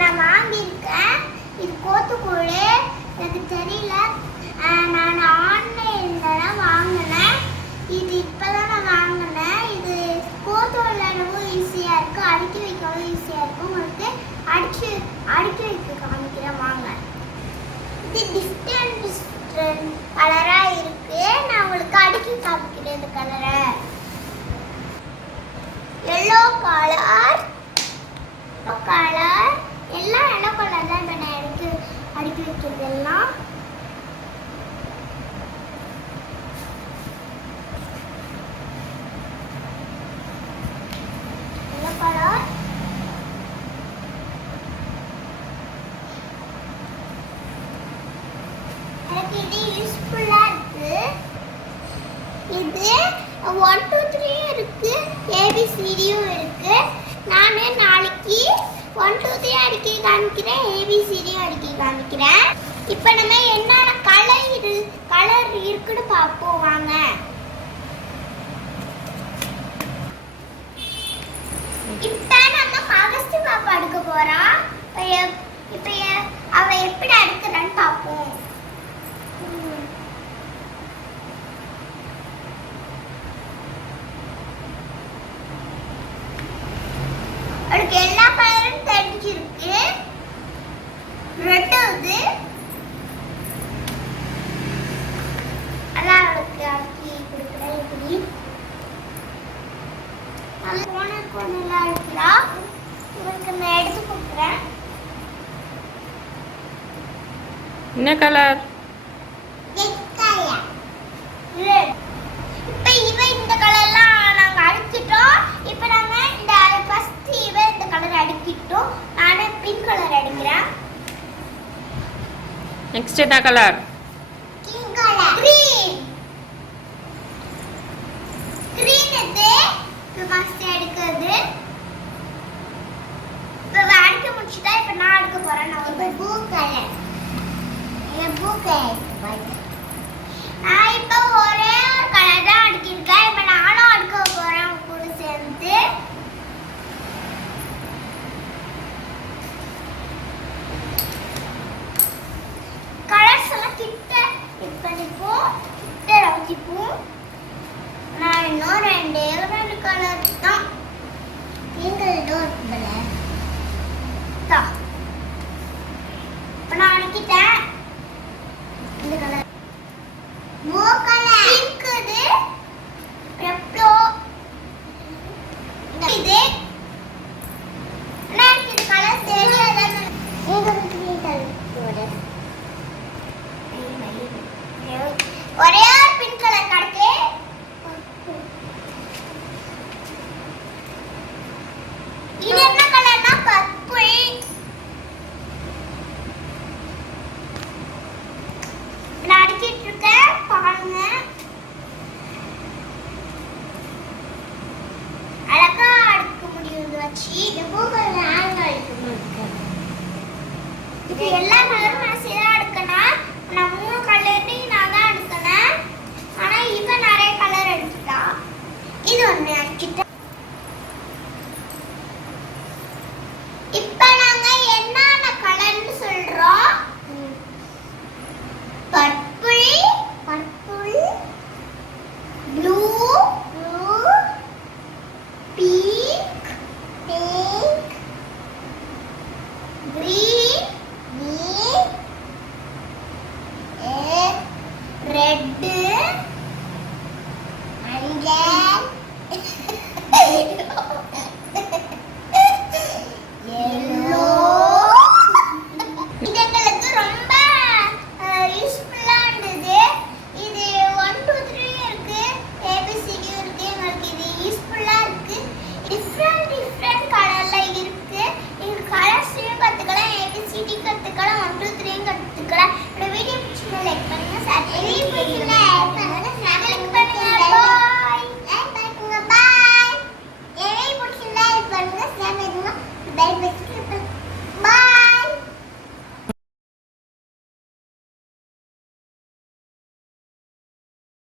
நான் வாங்கியிருக்கேன். இது கோத்துக்கூழ். எனக்கு தெரியல, நான் ஆன்லைன்ல தான் வாங்கினேன். இது இப்போதான் நான் வாங்கினேன். இது கோத்துக்கூழவும் ஈஸியாக இருக்கும், அடுக்கி வைக்கவும் ஈஸியாக இருக்கும். உங்களுக்கு அடுக்கி வைக்க காமிக்கிறேன் வாங்க. இது டிஃப்ரெண்ட் கலராக இருக்கு. நான் உங்களுக்கு அடுக்கி காமிக்கிறேன். இந்த கலரை எல்லோ கலர் எல்லாம் எல்லோ கலர் தான். இப்போ நான் எடுத்து அடுக்கி வைக்கிறது எல்லாம் எல்லோ கலர். எனக்கு இது யூஸ்ஃபுல்லாக இருக்கு. இது 1 2 3 இருக்கு, ஏபிசிடியும் இருக்கு. நான் நாளைக்கு 1 2 3 அடுக்கி காமிக்கிறேன், ஏபிசிடியும் அடுக்கி காமிக்கிறேன். இப்போ நம்ம என்னென்ன கலர் இருக்குன்னு பார்ப்போம் வாங்க. இப்போ நம்ம அகஸ்ட் பாப்பா அடுக்க போறோம். இப்போ அவ எப்படி அடுக்குறான்னு பார்ப்போம். அவளுக்கு எல்லா கலரும் தெரிஞ்சிருக்கு. ரெண்டாவது அதான் அவளுக்கு ஆக்கி கொடுக்குறேன். இப்படி கோணெல்லாம் இருக்கிறா. இவருக்கு நான் எடுத்து கொடுக்குறேன். என்ன கலர்? இப்போ இந்த கலர்லாம் நாங்க அடிச்சிட்டோம். இப்போ நாங்க இந்த ஃபர்ஸ்ட் இந்த கலர் அடிக்கிட்டோம். நானே பிங்க் கலர் அடிக்கிறேன். நெக்ஸ்ட் என்ன கலர்? Pink colour. கிரீன் இது ஃபர்ஸ்ட் எடுக்கிறது. இப்போ அடிக்க முடிச்சிட்டா இப்போ நான் அடிக்க போறேன். நான் இப்போ ப்ளூ கலர். நான் இப்போ ஒரே ஒரு கலர் தான் அடிக்கிருக்கேன். இப்போ நானும் அடிக்க போறேன் கூட சேர்ந்து. கலர்ஸ் எல்லாம் கிட்ட பண்ணிப்போம், கிட்ட வச்சுப்போம். நான் இன்னும் ரெண்டு கலர் தான். இப்போ நான் அடிக்கிட்டேன். இந்த கலர் ப்ளூ கலர், பிங்க் இது, ரெப்ளோ இது. நான் இந்த கலர் தெரியாத கிரீன் கலர் ஒரே ஒரு பிங்க் கலர் கடக்கு. இது என்ன கலர்னா பர்பிள். நான் அடிச்சிட்டு இருக்கேன் பாருங்க. அழகா அடிக்க முடியுது வச்சு. இது எல்லா கலரும் நான் சரியா எடுக்கணும். நான்